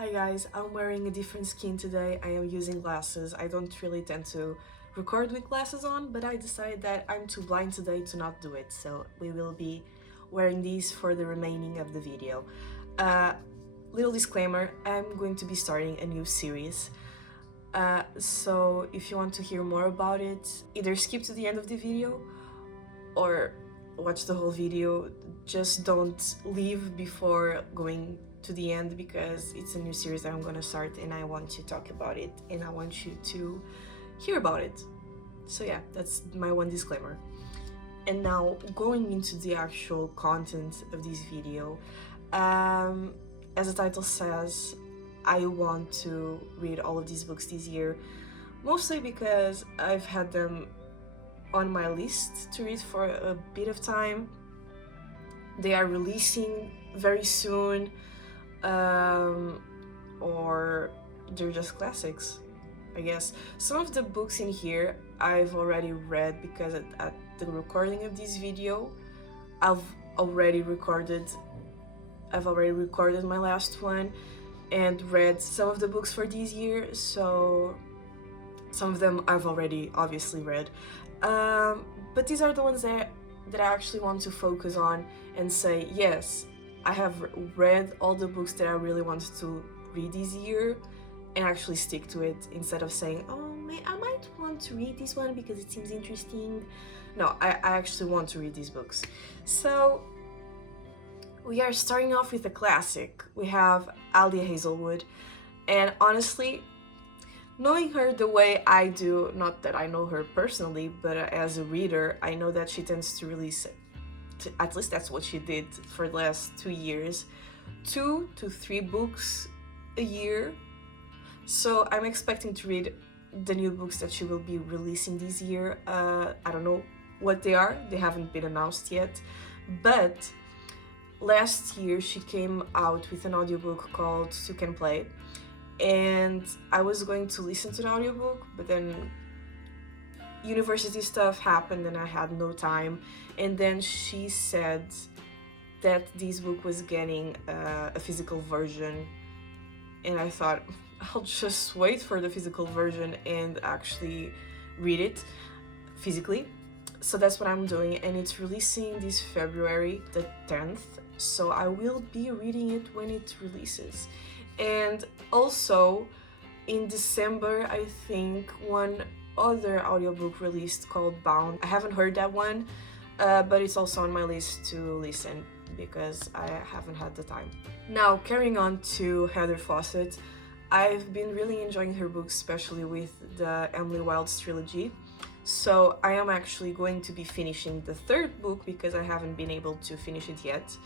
Hi guys, I'm wearing a different skin today. I am using glasses. I don't really tend to record with glasses on, but I decided that I'm too blind today to not do it, so we will be wearing these for the remaining of the video. Little disclaimer, I'm going to be starting a new series. So if you want to hear more about it, either skip to the end of the video or watch the whole video. Just don't leave before going to the end, because it's a new series that I'm gonna start and I want to talk about it and I want you to hear about it. So yeah, that's my one disclaimer. And now going into the actual content of this video, as the title says, I want to read all of these books this year, mostly because I've had them on my list to read for a bit of time. They are releasing very soon, or they're just classics, I guess. Some of the books in here I've already read, because at the recording of this video I've already recorded my last one and read some of the books for this year, so some of them I've already obviously read, but these are the ones that I actually want to focus on and say, yes, I have read all the books that I really wanted to read this year, and actually stick to it, instead of saying, oh, I might want to read this one because it seems interesting. No, I actually want to read these books. So we are starting off with a classic. We have Hazelwood, and honestly, knowing her the way I do, not that I know her personally, but as a reader, I know that she tends to release, at least that's what she did for the last 2 years, 2 to 3 books a year. So I'm expecting to read the new books that she will be releasing this year. I don't know what they are, they haven't been announced yet, but last year she came out with an audiobook called You Can Play, and I was going to listen to the audiobook, but then university stuff happened and I had no time. And then she said that this book was getting a physical version, and I thought, I'll just wait for the physical version and actually read it physically. So that's what I'm doing, and it's releasing this February the 10th, so I will be reading it when it releases. And also in December, I think one other audiobook released called Bound. I haven't heard that one, but it's also on my list to listen because I haven't had the time. Now, carrying on to Heather Fawcett, I've been really enjoying her books, especially with the Emily Wilde trilogy. So I am actually going to be finishing the 3rd book because I haven't been able to finish it yet.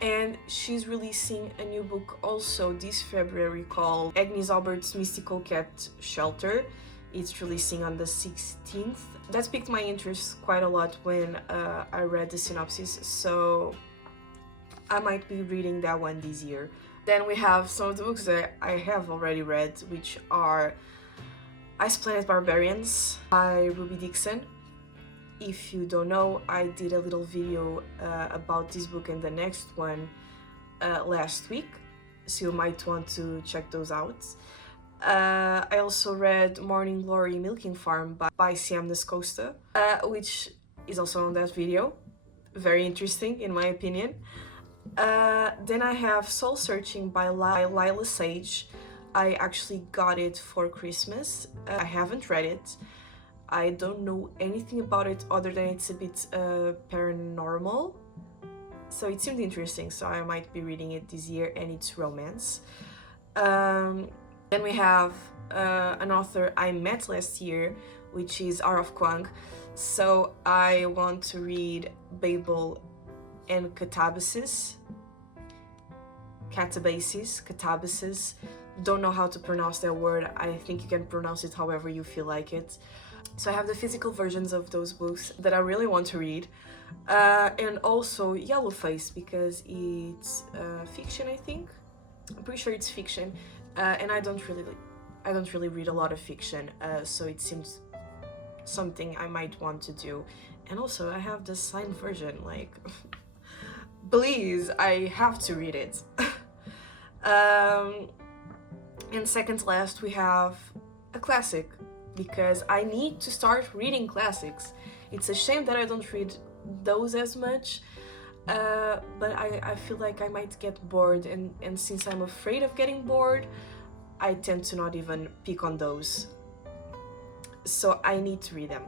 And she's releasing a new book also this February called Agnes Aubert's Mystical Cat Shelter. It's releasing on the 16th. That piqued my interest quite a lot when I read the synopsis, so I might be reading that one this year. Then we have some of the books that I have already read, which are Ice Planet Barbarians by Dixon. If you don't know, I did a little video about this book and the next one last week, so you might want to check those out. I also read Morning Glory Milking Farm by nascosta, which is also on that video. Very interesting in my opinion. Then I have Soul Searching by Lyla Sage. I actually got it for Christmas. I haven't read it. I don't know anything about it other than it's a bit paranormal, so it seemed interesting, so I might be reading it this year, and it's romance. Then we have an author I met last year, which is kuang. So I want to read Babel and katabasis. Don't know how to pronounce that word. I think you can pronounce it however you feel like it. So I have the physical versions of those books that I really want to read, and also Yellowface, because it's fiction, I think. I'm pretty sure it's fiction, and I don't really read a lot of fiction, so it seems something I might want to do. And also I have the signed version, like please, I have to read it. And second to last, we have a classic, because I need to start reading classics. It's a shame that I don't read those as much, but I feel like I might get bored, and since I'm afraid of getting bored, I tend to not even pick on those. So I need to read them.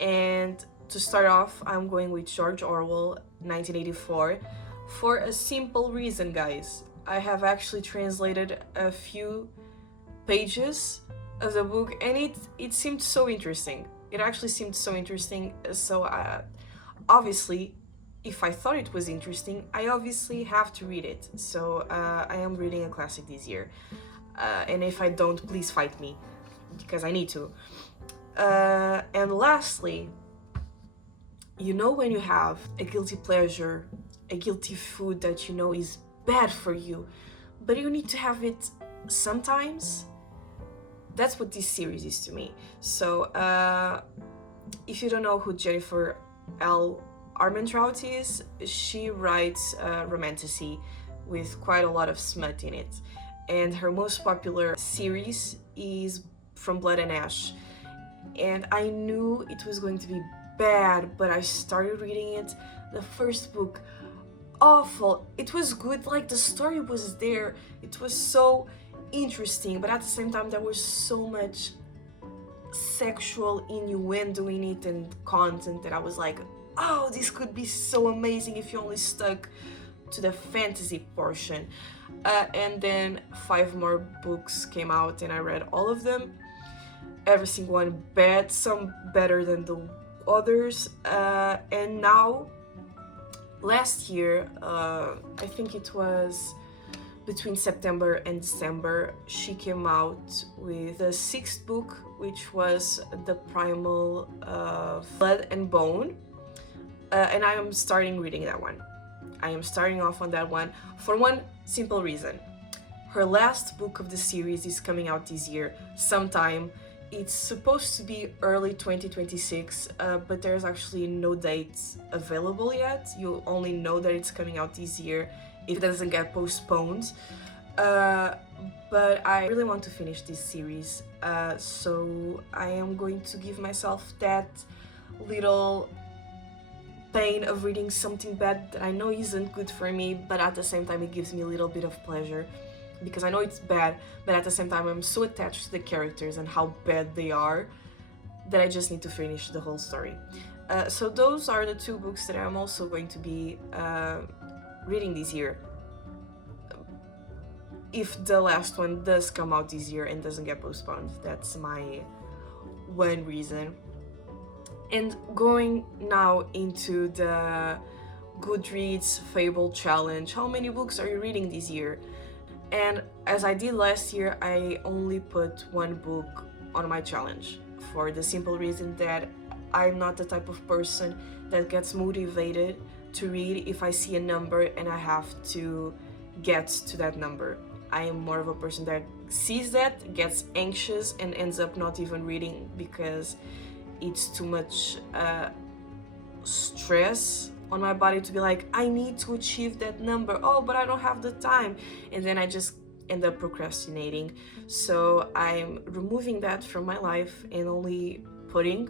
And to start off, I'm going with George Orwell, 1984, for a simple reason, guys. I have actually translated a few pages of the book, and it seemed so interesting. It actually seemed so interesting. So obviously, if I thought it was interesting, I obviously have to read it. So I am reading a classic this year. And if I don't, please fight me, because I need to. And lastly, you know when you have a guilty pleasure, a guilty food that you know is bad for you, but you need to have it sometimes? That's what this series is to me. So if you don't know who Jennifer L. Armentrout is, she writes romantasy with quite a lot of smut in it. And her most popular series is From Blood and Ash. And I knew it was going to be bad, but I started reading it. The first book, awful. It was good, like the story was there. It was so interesting, but at the same time there was so much sexual innuendo in it and content that I was like, oh, this could be so amazing if you only stuck to the fantasy portion. And then 5 more books came out and I read all of them. Every single one bad, some better than the others. And now, last year, I think it was between September and December, she came out with the 6th book, which was the primal of Blood and Bone. And I am starting reading that one. I am starting off on that one for one simple reason. Her last book of the series is coming out this year, sometime. It's supposed to be early 2026, but there's actually no dates available yet. You only know that it's coming out this year if it doesn't get postponed. But I really want to finish this series, so I am going to give myself that little pain of reading something bad that I know isn't good for me, but at the same time it gives me a little bit of pleasure, because I know it's bad, but at the same time I'm so attached to the characters and how bad they are that I just need to finish the whole story. So those are the 2 books that I'm also going to be reading this year, if the last one does come out this year and doesn't get postponed. That's my one reason. And going now into the Goodreads Fable Challenge, how many books are you reading this year? And as I did last year, I only put 1 book on my challenge, for the simple reason that I'm not the type of person that gets motivated to read if I see a number and I have to get to that number. I am more of a person that sees that, gets anxious, and ends up not even reading because it's too much stress on my body to be like, I need to achieve that number. Oh, but I don't have the time. And then I just end up procrastinating. So I'm removing that from my life and only putting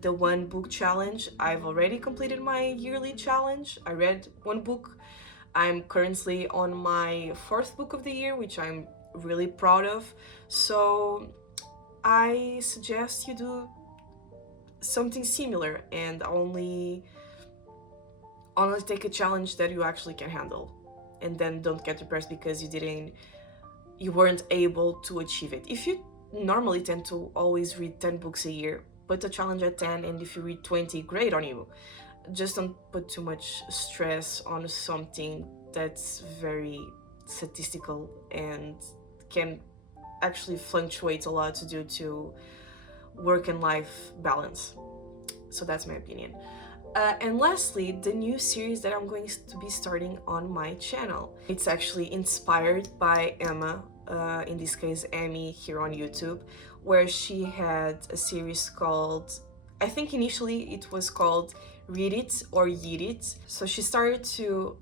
the 1 book challenge. I've already completed my yearly challenge. I read 1 book. I'm currently on my 4th book of the year, which I'm really proud of. So I suggest you do something similar and only take a challenge that you actually can handle, and then don't get depressed because you weren't able to achieve it. If you normally tend to always read 10 books a year, put a challenge at 10, and if you read 20, great on you. Just don't put too much stress on something that's very statistical and can actually fluctuate a lot due to work and life balance. So that's my opinion. And lastly, the new series that I'm going to be starting on my channel. It's actually inspired by Emma, in this case Amy here on YouTube, where she had a series called, I think initially it was called Read It or Yeet It. So she started to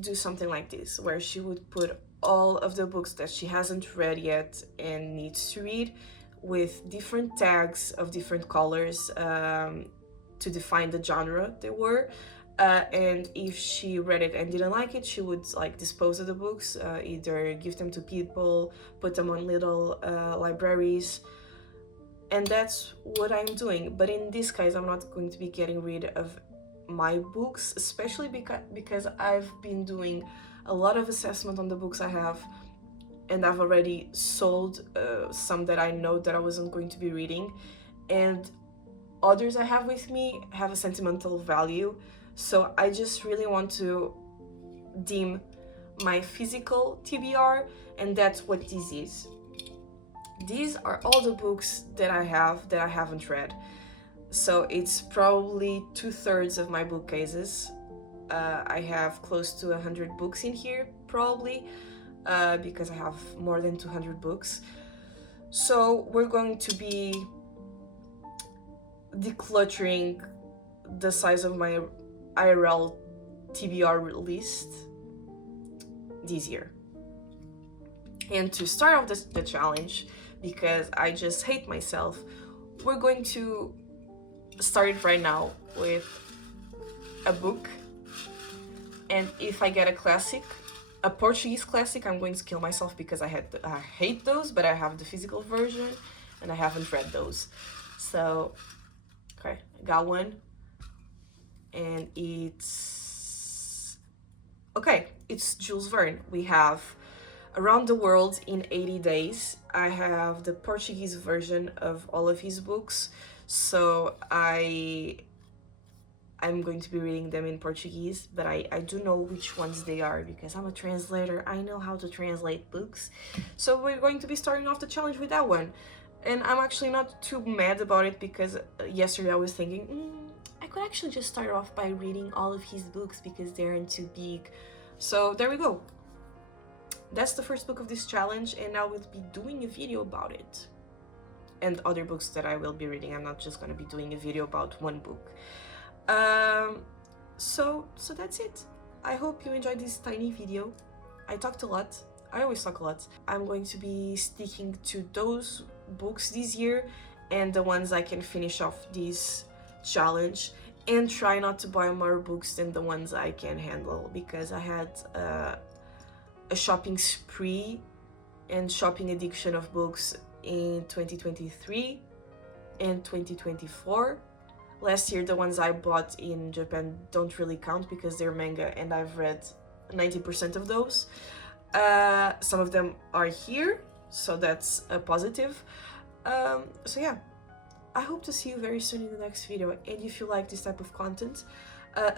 do something like this, where she would put all of the books that she hasn't read yet and needs to read, with different tags of different colors to define the genre they were. And if she read it and didn't like it, she would like dispose of the books, either give them to people, put them on little libraries, and that's what I'm doing. But in this case, I'm not going to be getting rid of my books, especially because I've been doing a lot of assessment on the books I have, and I've already sold some that I know that I wasn't going to be reading, and others I have with me have a sentimental value. So I just really want to dim my physical TBR, and that's what this is. These are all the books that I have that I haven't read. So it's probably 2/3 of my bookcases. I have close to 100 books in here, probably, because I have more than 200 books. So we're going to be decluttering the size of my IRL TBR list this year. And to start off the challenge, because I just hate myself, we're going to start it right now with a book. And if I get a classic, a Portuguese classic, I'm going to kill myself because I hate those, but I have the physical version and I haven't read those. So, okay, I got one. And it's Jules Verne. We have Around the World in 80 Days. I have the Portuguese version of all of his books, so I'm going to be reading them in Portuguese, but I do know which ones they are because I'm a translator. I know how to translate books. So we're going to be starting off the challenge with that one. And I'm actually not too mad about it because yesterday I was thinking, I could actually just start off by reading all of his books because they aren't too big. So there we go. That's the first book of this challenge, and I will be doing a video about it. And other books that I will be reading. I'm not just going to be doing a video about one book. So that's it. I hope you enjoyed this tiny video. I talked a lot. I always talk a lot. I'm going to be sticking to those books this year and the ones I can finish off this challenge, and try not to buy more books than the ones I can handle, because I had a shopping spree and shopping addiction of books in 2023 and 2024. Last year, the ones I bought in Japan don't really count because they're manga, and I've read 90% of those. Some of them are here, so that's a positive. So yeah, I hope to see you very soon in the next video, and if you like this type of content,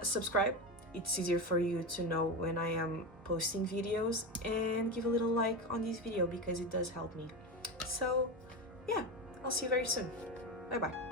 subscribe. It's easier for you to know when I am posting videos, and give a little like on this video because it does help me. So yeah, I'll see you very soon. Bye bye.